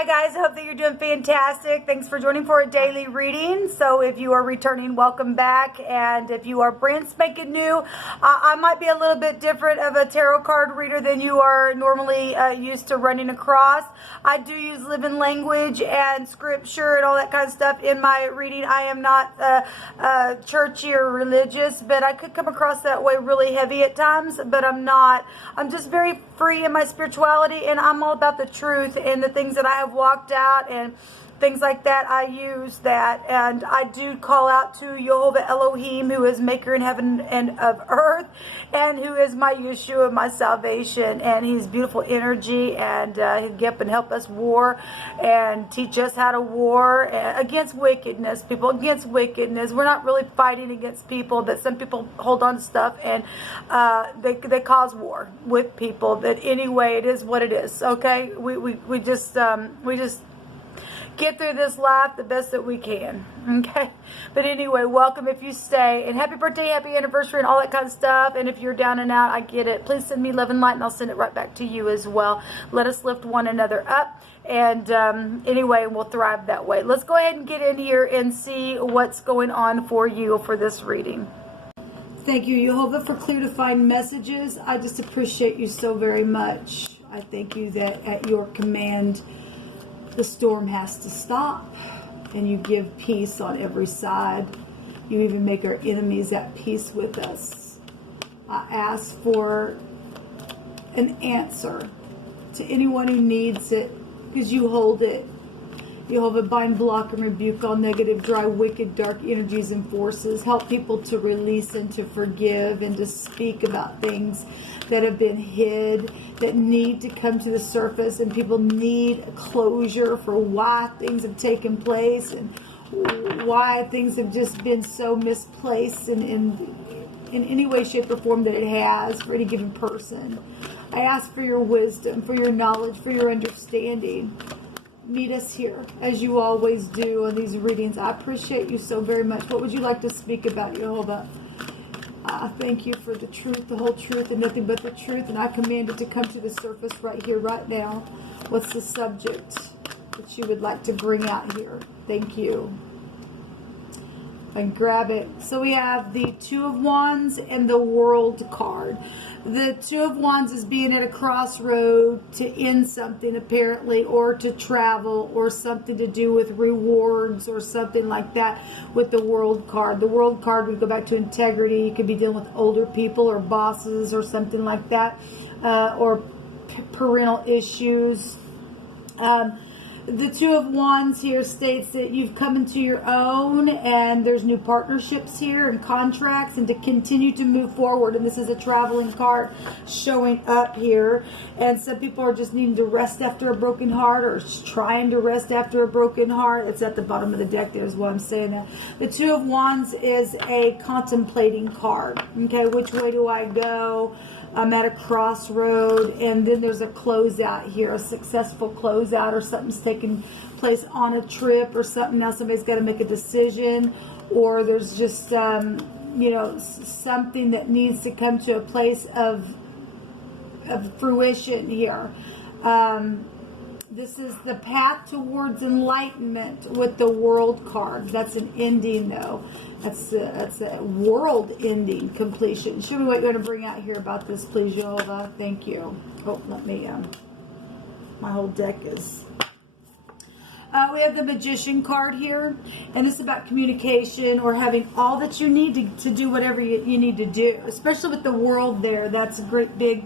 Hi guys, I hope that you're doing fantastic. Thanks for joining for a daily reading. So if you are returning, welcome back. And if you are brand spanking new, I might be a little bit different of a tarot card reader than you are normally used to running across. I do use living language and scripture and all that kind of stuff in my reading. I am not churchy or religious, but I could come across that way really heavy at times, but I'm not. I'm just very free in my spirituality, and I'm all about the truth and the things that I have walked out and things like that. I use that, and I do call out to Jehovah Elohim, who is maker in heaven and of earth, and who is my Yeshua, my salvation, and he's beautiful energy, and he'll get up and help us war and teach us how to war against wickedness, people, against wickedness. We're not really fighting against people, but some people hold on to stuff, and they cause war with people. But anyway, it is what it is, okay? We just get through this life the best that we can, okay? But anyway, welcome if you stay, and happy birthday, happy anniversary, and all that kind of stuff. And if you're down and out, I get it. Please send me love and light, and I'll send it right back to you as well. Let us lift one another up, and anyway, we'll thrive that way. Let's go ahead and get in here and see what's going on for you for this reading. Thank you, Jehovah, for clear defined messages. I just appreciate you so very much. I thank you that at your command, the storm has to stop, and you give peace on every side. You even make our enemies at peace with us. I ask for an answer to anyone who needs it, because you hold it. Jehovah, bind, block, and rebuke all negative, dry, wicked, dark energies and forces. Help people to release and to forgive and to speak about things that have been hid, that need to come to the surface, and people need closure for why things have taken place and why things have just been so misplaced in any way, shape, or form that it has for any given person. I ask for your wisdom, for your knowledge, for your understanding. Meet us here, as you always do on these readings. I appreciate you so very much. What would you like to speak about, Jehovah? I thank you for the truth, the whole truth, and nothing but the truth. And I command it to come to the surface right here, right now. What's the subject that you would like to bring out here? Thank you. And grab it. So we have the Two of Wands and the World card. The Two of Wands is being at a crossroad to end something, apparently, or to travel, or something to do with rewards or something like that with the World card. The World card would go back to integrity. You could be dealing with older people or bosses or something like that, or parental issues. The Two of Wands here states that you've come into your own, and there's new partnerships here and contracts, and to continue to move forward. And this is a traveling card showing up here. And some people are just needing to rest after a broken heart, or trying to rest after a broken heart. It's at the bottom of the deck. There's why I'm saying that. The Two of Wands is a contemplating card. Okay, which way do I go? I'm at a crossroad, and then there's a closeout here, a successful closeout, or something's taking place on a trip or something. Now somebody's got to make a decision, or there's just, something that needs to come to a place of fruition here. This is the path towards enlightenment with the World card. That's an ending, though. That's a world ending completion. Show me what you're going to bring out here about this, please, Jehovah. Thank you. Oh, let me, my whole deck is... we have the Magician card here, and this is about communication, or having all that you need to do whatever you need to do, especially with the World there. That's a great big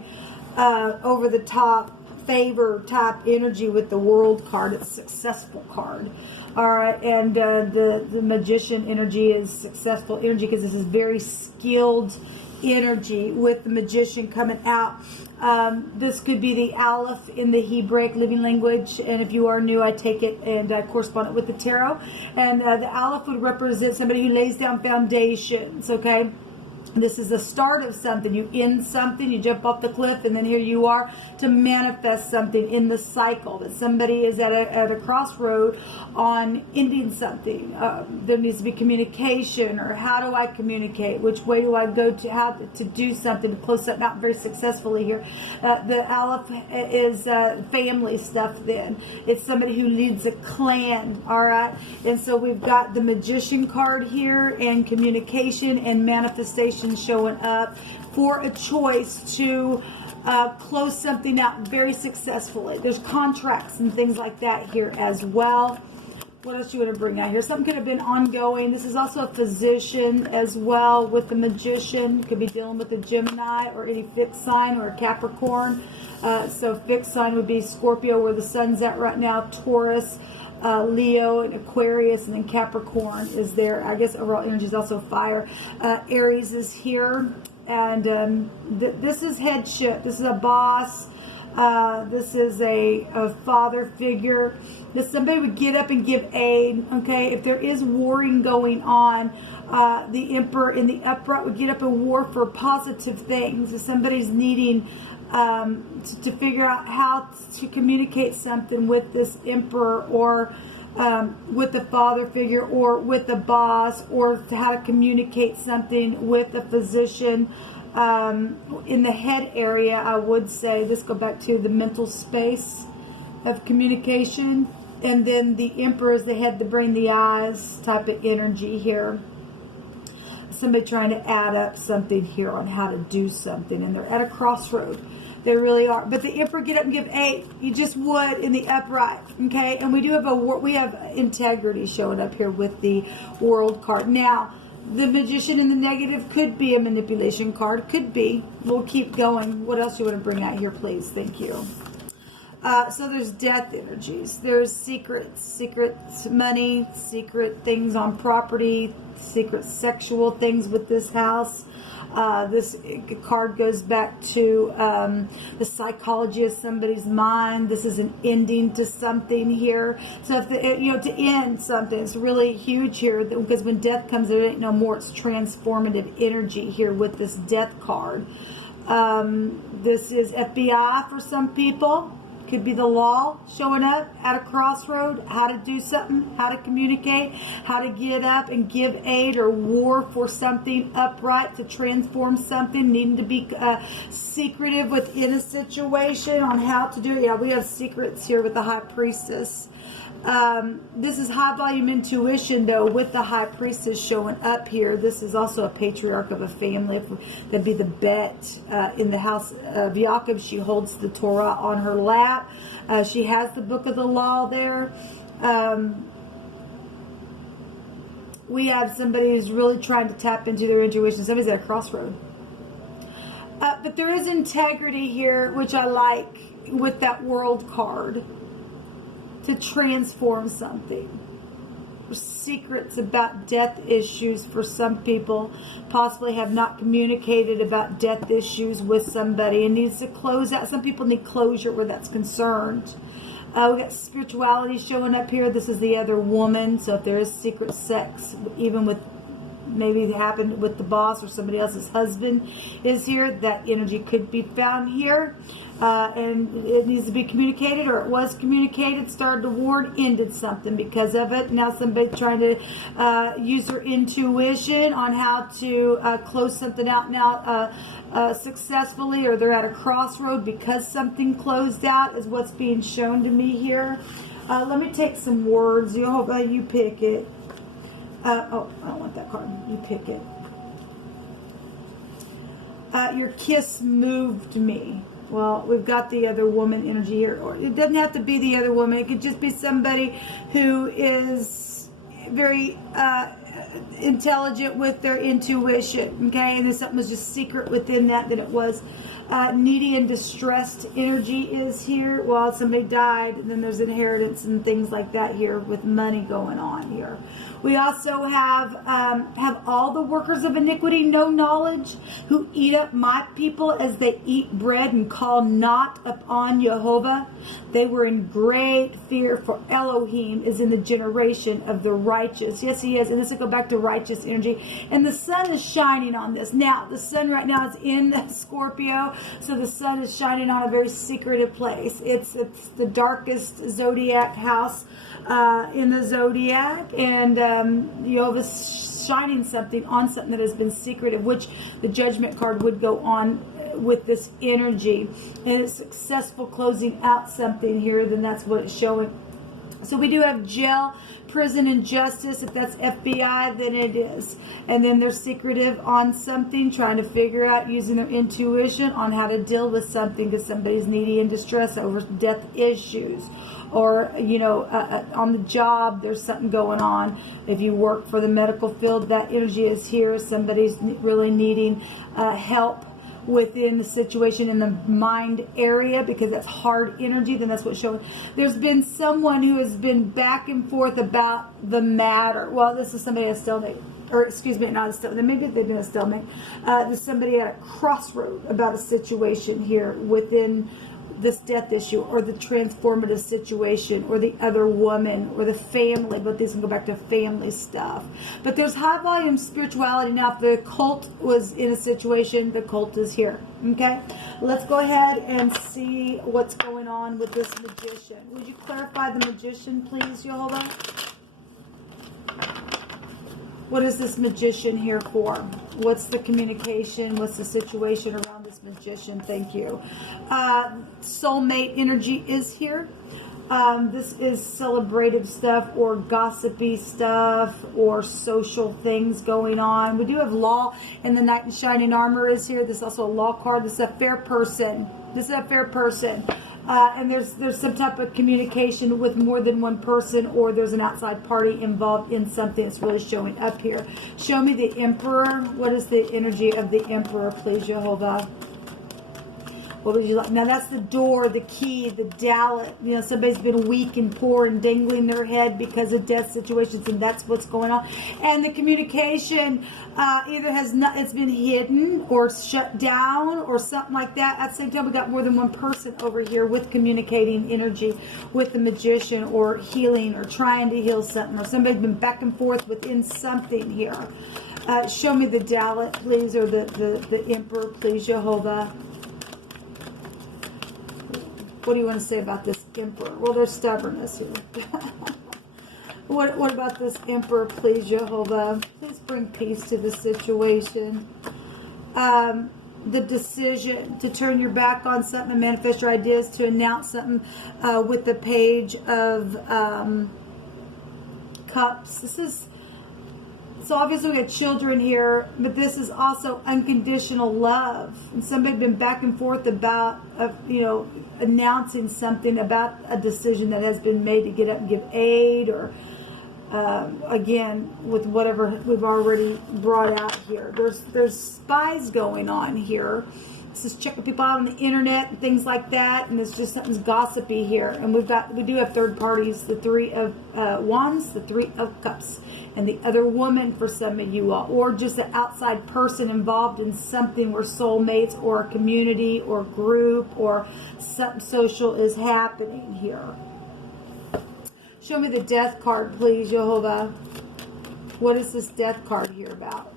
over-the-top favor type energy with the World card. It's a successful card. All right, and the Magician energy is successful energy, because this is very skilled energy with the Magician coming out. This could be the Aleph in the Hebraic living language, and if you are new, I take it and I correspond it with the tarot. And the Aleph would represent somebody who lays down foundations, okay? This is the start of something. You end something, you jump off the cliff, and then here you are to manifest something in the cycle. That somebody is at a crossroad on ending something. There needs to be communication, or how do I communicate? Which way do I go to how to do something, to close something out very successfully here. The Aleph is family stuff then. It's somebody who leads a clan, all right? And so we've got the Magician card here, and communication and manifestation showing up for a choice to close something out very successfully. There's contracts and things like that here as well. What else you want to bring out here? Something could have been ongoing. This is also a physician as well with the Magician. Could be dealing with a Gemini or any fixed sign or a Capricorn. So fixed sign would be Scorpio, where the sun's at right now, Taurus, Leo, and Aquarius, and then Capricorn is there. I guess overall energy is also fire. Aries is here, and this is headship. This is a boss. This is a father figure. This somebody would get up and give aid. Okay, if there is warring going on, the Emperor in the upright would get up and war for positive things. If somebody's needing to figure out how to communicate something with this Emperor, or with the father figure, or with the boss, or how to communicate something with a physician. In the head area, I would say, this go back to the mental space of communication, and then the Emperor is the head, the brain, the eyes type of energy here. Somebody trying to add up something here on how to do something, and they're at a crossroad. They really are. But the Emperor get up and give aid. You just would in the upright. Okay, and we do have we have integrity showing up here with the World card. Now, the Magician in the negative could be a manipulation card. Could be. We'll keep going. What else do you want to bring out here, please? Thank you. So there's death energies. There's secrets money, secret things on property, secret sexual things with this house. This card goes back to the psychology of somebody's mind. This is an ending to something here. So if to end something, it's really huge here, because when death comes, there ain't no more. It's transformative energy here with this death card. This is FBI for some people. Could be the law showing up at a crossroad, how to do something, how to communicate, how to get up and give aid or war for something upright, to transform something, needing to be secretive within a situation on how to do it. Yeah, we have secrets here with the High Priestess. This is high volume intuition, though, with the High Priestess showing up here. This is also a patriarch of a family. That'd be the Bet in the house of Yaakov. She holds the Torah on her lap. She has the book of the law there. We have somebody who's really trying to tap into their intuition. Somebody's at a crossroad. But there is integrity here, which I like with that World card, to transform something. There's secrets about death issues for some people, possibly have not communicated about death issues with somebody and needs to close out. Some people need closure where that's concerned. We got spirituality showing up here. This is the other woman. So if there is secret sex, even with maybe it happened with the boss or somebody else's husband is here, that energy could be found here. And it needs to be communicated, or it was communicated, started a war, ended something because of it. Now somebody trying to use their intuition on how to close something out now successfully, or they're at a crossroad because something closed out is what's being shown to me here. Let me take some words. You pick it. Oh, I don't want that card. You pick it. Your kiss moved me. Well, we've got the other woman energy here. Or it doesn't have to be the other woman. It could just be somebody who is very intelligent with their intuition. Okay, and if something was just secret within that, then it was Needy and distressed energy is here. Well, somebody died, and then there's inheritance and things like that here with money going on here. We also have all the workers of iniquity, no knowledge, who eat up my people as they eat bread and call not upon Jehovah. They were in great fear, for Elohim is in the generation of the righteous. Yes, he is. And this will go back to righteous energy. And the sun is shining on this. Now, the sun right now is in Scorpio, so the sun is shining on a very secretive place. It's the darkest zodiac house in the zodiac, and Jehovah's shining something on something that has been secretive, which the judgment card would go on with this energy, and it's successful closing out something here. Then that's what it's showing. So we do have jail, prison, and justice. If that's FBI, then it is. And then they're secretive on something, trying to figure out, using their intuition on how to deal with something, because somebody's needy and distressed over death issues. Or, on the job, there's something going on. If you work for the medical field, that energy is here. Somebody's really needing help within the situation in the mind area, because that's hard energy. Then that's what's showing. There's been someone who has been back and forth about the matter. Well, this is somebody at a stalemate. Or, excuse me, not a stalemate. Maybe they've been a stalemate. There's somebody at a crossroad about a situation here within this death issue, or the transformative situation, or the other woman, or the family. But these can go back to family stuff. But there's high volume spirituality. Now, if the cult was in a situation, the cult is here. Okay, let's go ahead and see what's going on with this magician. Would you clarify the magician, please, Jehovah? What is this magician here for? What's the communication? What's the situation around this magician? Thank you. Soulmate energy is here. This is celebrative stuff, or gossipy stuff, or social things going on. We do have law, and the knight in shining armor is here. This is also a law card. This is a fair person. This is a fair person. And there's some type of communication with more than one person, or there's an outside party involved in something that's really showing up here. Show me the emperor. What is the energy of the emperor, please, Jehovah? What would you like? Now, that's the door, the key, the dallet. Somebody's been weak and poor and dangling their head because of death situations, and that's what's going on. And the communication either it's been hidden or shut down or something like that. At the same time, we got more than one person over here with communicating energy with the magician, or healing, or trying to heal something, or somebody's been back and forth within something here. Show me the dallet, please, or the emperor, please, Jehovah. What do you want to say about this emperor? Well, there's stubbornness here. What about this emperor, please, Jehovah? Please bring peace to the situation. The decision to turn your back on something and manifest your ideas, to announce something with the page of cups. So obviously we got children here, but this is also unconditional love. And somebody's been back and forth about, announcing something about a decision that has been made to get up and give aid, or again, with whatever we've already brought out here. There's spies going on here. This is checking people out on the internet and things like that, and it's just something's gossipy here. And we do have third parties, the Three of Wands, the Three of Cups, and the other woman for some of you all, or just an outside person involved in something where soulmates, or a community, or group, or something social is happening here. Show me the death card, please, Jehovah. What is this death card here about?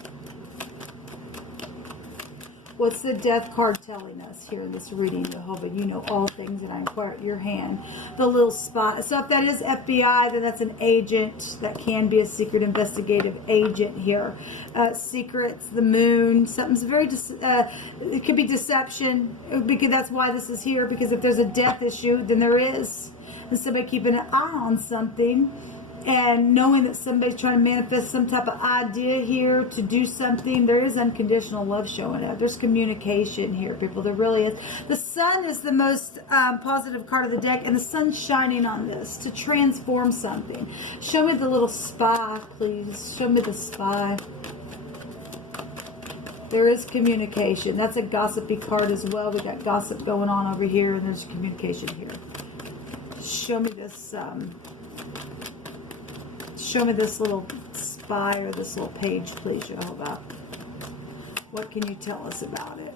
What's the death card telling us here in this reading, Jehovah? You know all things that I inquire at your hand. The little spot. So if that is FBI, then that's an agent. That can be a secret investigative agent here. Secrets, the moon. Something's very, it could be deception, because that's why this is here. Because if there's a death issue, then there is. And somebody keeping an eye on something, and knowing that somebody's trying to manifest some type of idea here to do something. There is unconditional love showing up. There's communication here, people. There really is. The sun is the most positive card of the deck, and the sun's shining on this to transform something. Show me the little spy, please. Show me the spy. There is communication. That's a gossipy card as well. We got gossip going on over here, and there's communication here. Show me this. Show me this little spy or this little page, please, Jehovah. What can you tell us about it?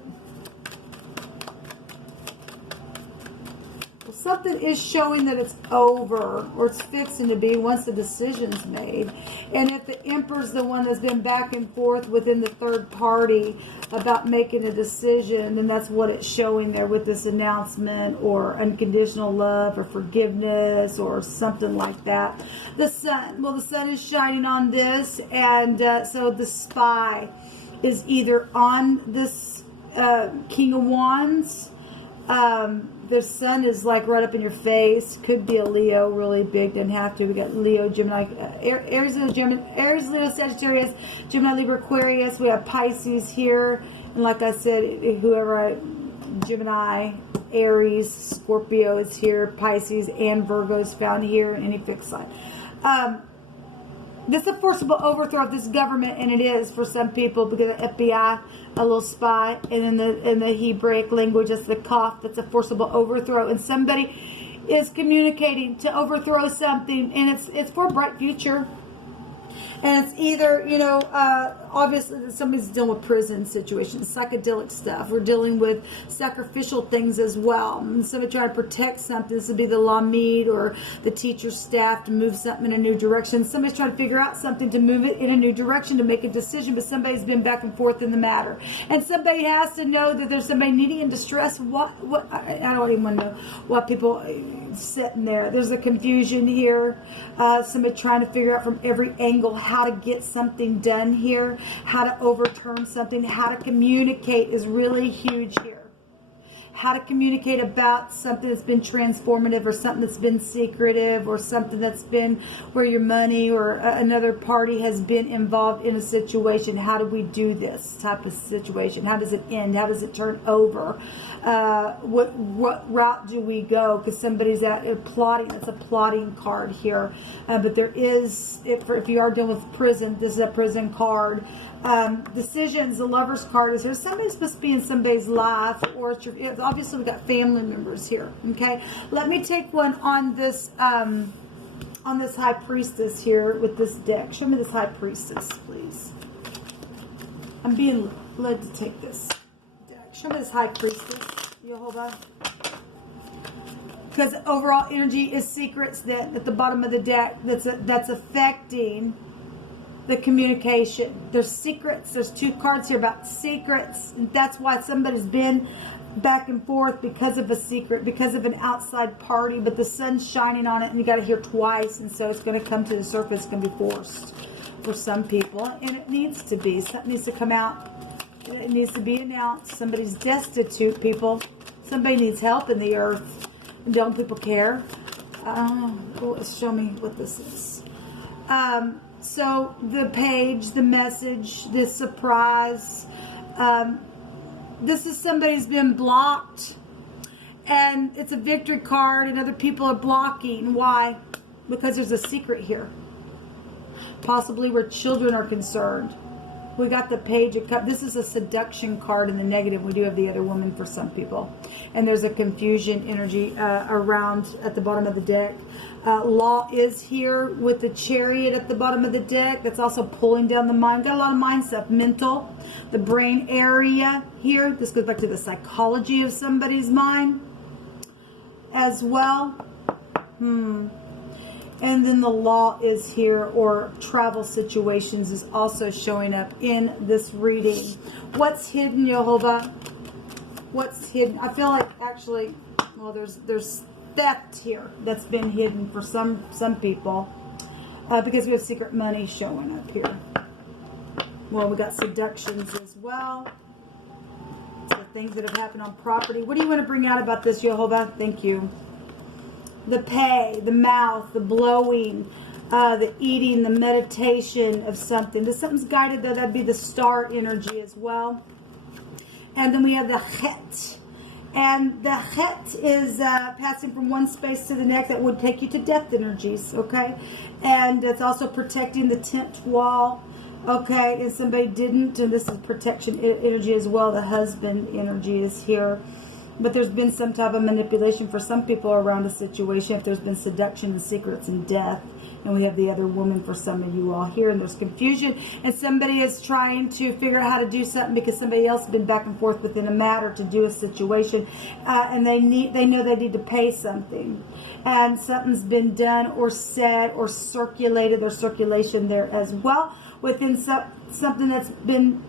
Well, something is showing that it's over, or it's fixing to be once the decision's made. And if the Emperor's the one that's been back and forth within the third party about making a decision, then that's what it's showing there with this announcement, or unconditional love, or forgiveness, or something like that. The sun, well, the sun is shining on this, and so the spy is either on this King of Wands. The sun is like right up in your face. Could be a Leo, really big. Doesn't have to. We got Leo, Gemini, Aries, Leo, Sagittarius, Gemini, Libra, Aquarius. We have Pisces here, and like I said, Gemini, Aries, Scorpio is here. Pisces and Virgo is found here in any fixed sign. This is a forcible overthrow of this government, and it is for some people because of FBI, a little spy, and in the Hebraic language, that's the cough. That's a forcible overthrow, and somebody is communicating to overthrow something, and it's for a bright future. And it's either, you know, obviously somebody's dealing with prison situations, psychedelic stuff. We're dealing with sacrificial things as well. And somebody trying to protect something. This would be the Lamed or the teacher's staff to move something in a new direction. Somebody's trying to figure out something to move it in a new direction, to make a decision, but somebody's been back and forth in the matter. And somebody has to know that there's somebody needy in distress. I don't even want to know what people sitting there. There's a confusion here. Somebody trying to figure out from every angle how to get something done here, how to overturn something, how to communicate is really huge here. How to communicate about something that's been transformative, or something that's been secretive, or something that's been where your money or another party has been involved in a situation. How do we do this type of situation? How does it end? How does it turn over? What route do we go? Because somebody's out plotting. It's a plotting card here. But there is, if you are dealing with prison, this is a prison card. Decisions, the Lover's card is there. Somebody's supposed to be in somebody's life, or it's obviously we've got family members here. Okay, let me take one on this High Priestess here with this deck. Show me this High Priestess, please. I'm being led to take this deck. Show me this High Priestess, Jehovah. Because overall energy is secrets that at the bottom of the deck that's affecting the communication. There's secrets. There's two cards here about secrets. And that's why somebody's been back and forth because of a secret, because of an outside party. But the sun's shining on it, and you got to hear twice. And so it's going to come to the surface. It's going to be forced for some people. And it needs to be. Something needs to come out. It needs to be announced. Somebody's destitute, people. Somebody needs help in the earth. And don't people care? Show me what this is. So the page, the message, the surprise, this is somebody's been blocked, and it's a victory card, and other people are blocking. Why? Because there's a secret here, possibly where children are concerned. We got the Page of Cups. This is a seduction card in the negative. We do have the Other Woman for some people. And there's a confusion energy around at the bottom of the deck. Law is here with the Chariot at the bottom of the deck. That's also pulling down the mind. Got a lot of mind stuff. Mental, the brain area here. This goes back to the psychology of somebody's mind as well. And then the Law is here, or travel situations is also showing up in this reading. What's hidden, Jehovah? What's hidden? I feel like actually, well, there's theft here that's been hidden for some people because we have secret money showing up here. Well, we got seductions as well. So things that have happened on property. What do you want to bring out about this, Jehovah? Thank you. The pay, the mouth, the blowing, the eating, the meditation of something. If something's guided, though, that'd be the star energy as well. And then we have the het. And the het is passing from one space to the next. That would take you to death energies, okay? And it's also protecting the 10th wall. Okay, and somebody didn't, and this is protection energy as well. The husband energy is here. But there's been some type of manipulation for some people around a situation. If there's been seduction and secrets and death. And we have the other woman for some of you all here. And there's confusion. And somebody is trying to figure out how to do something because somebody else has been back and forth within a matter to do a situation. And they know they need to pay something. And something's been done or said or circulated. There's circulation there as well. Within something that's been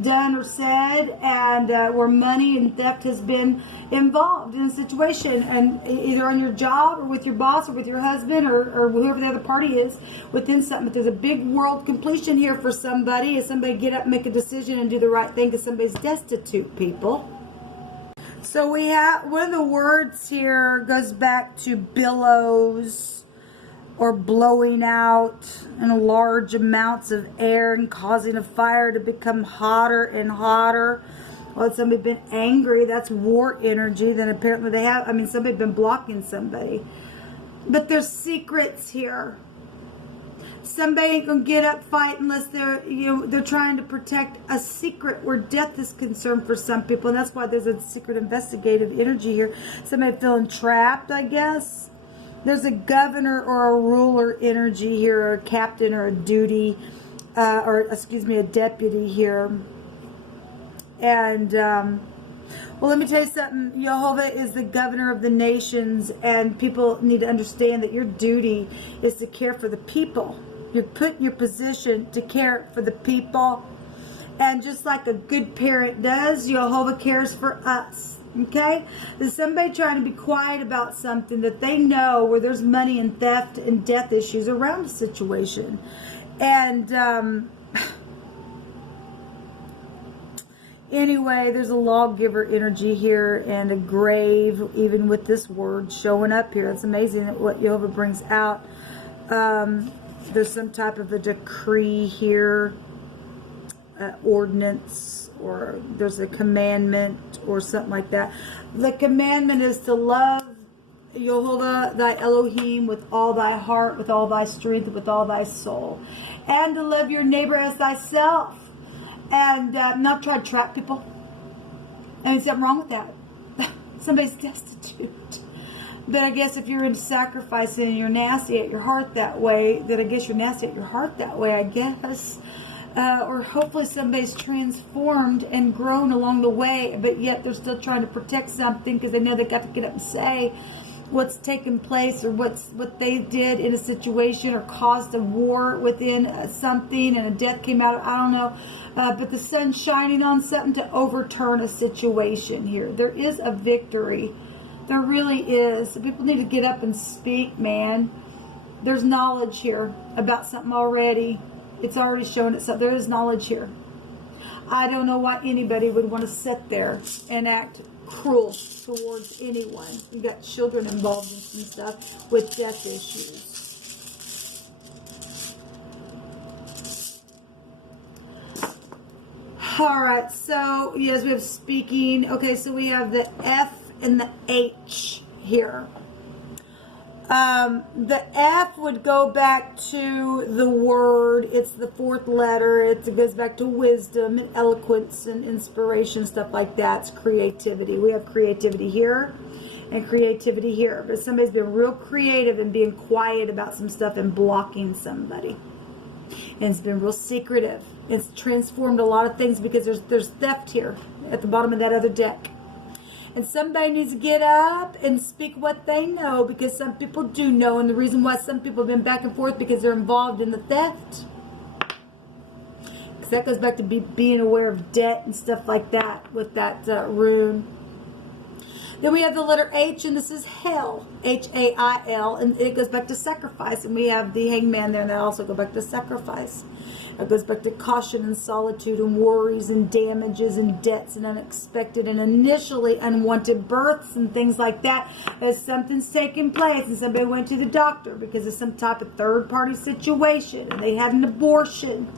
done or said, and where money and theft has been involved in a situation, and either on your job or with your boss or with your husband or whoever the other party is within something. But there's a big world completion here for somebody. Is somebody get up, make a decision, and do the right thing because somebody's destitute, people. So we have one of the words here goes back to billows, or blowing out in large amounts of air and causing a fire to become hotter and hotter. Well, somebody's been angry. That's war energy. Then apparently they have, somebody's been blocking somebody. But there's secrets here. Somebody ain't gonna get up, fight unless they're trying to protect a secret where death is concerned for some people. And that's why there's a secret investigative energy here. Somebody feeling trapped, I guess. There's a governor or a ruler energy here, or a captain or a duty, a deputy here. And, well, let me tell you something. Jehovah is the governor of the nations, and people need to understand that your duty is to care for the people. You're put in your position to care for the people. And just like a good parent does, Jehovah cares for us. Okay? There's somebody trying to be quiet about something that they know where there's money and theft and death issues around a situation. And anyway, there's a lawgiver energy here and a grave, even with this word showing up here. It's amazing that what Jehovah brings out. There's some type of a decree here, ordinance, or there's a commandment or something like that. The commandment is to love Jehovah thy Elohim with all thy heart, with all thy strength, with all thy soul, and to love your neighbor as thyself, and not try to trap people. Something wrong with that. Somebody's destitute. But I guess if you're into sacrificing and you're nasty at your heart that way, then I guess you're nasty at your heart that way, I guess. Or hopefully somebody's transformed and grown along the way, but yet they're still trying to protect something because they know they got to get up and say what's taken place, or what they did in a situation, or caused a war within something, and a death came out. I don't know, but the sun's shining on something to overturn a situation here. There is a victory. There really is. So people need to get up and speak, man. There's knowledge here about something already. It's already shown itself. There is knowledge here. I don't know why anybody would want to sit there and act cruel towards anyone. You got children involved in some stuff with death issues. All right, so yes, we have speaking. Okay, so we have the F and the H here. The F would go back to the word. It's the fourth letter. It goes back to wisdom and eloquence and inspiration, stuff like that. It's creativity. We have creativity here and creativity here. But somebody's been real creative and being quiet about some stuff and blocking somebody. And it's been real secretive. It's transformed a lot of things because there's theft here at the bottom of that other deck. And somebody needs to get up and speak what they know, because some people do know. And the reason why some people have been back and forth because they're involved in the theft. Because that goes back to being aware of debt and stuff like that with that rune. Then we have the letter H, and this is hell. H-A-I-L. And it goes back to sacrifice. And we have the hangman there, and that also goes back to sacrifice. It goes back to caution and solitude and worries and damages and debts and unexpected and initially unwanted births and things like that. As something's taken place and somebody went to the doctor because of some type of third-party situation, and they had an abortion,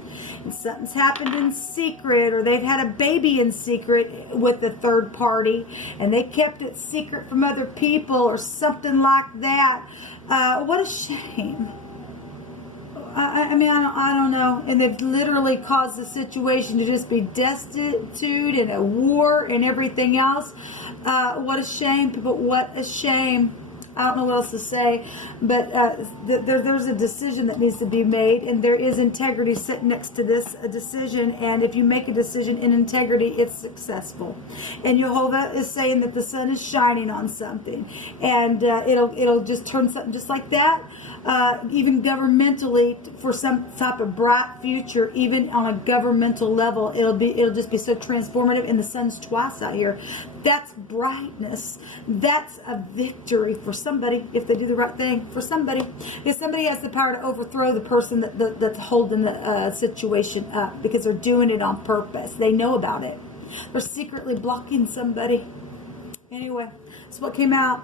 and something's happened in secret, or they've had a baby in secret with the third party, and they kept it secret from other people or something like that. What a shame. I mean, I don't know. And they've literally caused the situation to just be destitute and a war and everything else. What a shame, people. What a shame. I don't know what else to say, but there's a decision that needs to be made, and there is integrity sitting next to this decision. And if you make a decision in integrity, it's successful. And Jehovah is saying that the sun is shining on something, and it'll just turn something just like that. Even governmentally, for some type of bright future, even on a governmental level, it'll just be so transformative. And the sun's twice out here. That's brightness. That's a victory for somebody if they do the right thing. For somebody, if somebody has the power to overthrow the person that's holding the situation up, because they're doing it on purpose. They know about it. They're secretly blocking somebody. Anyway, that's what came out.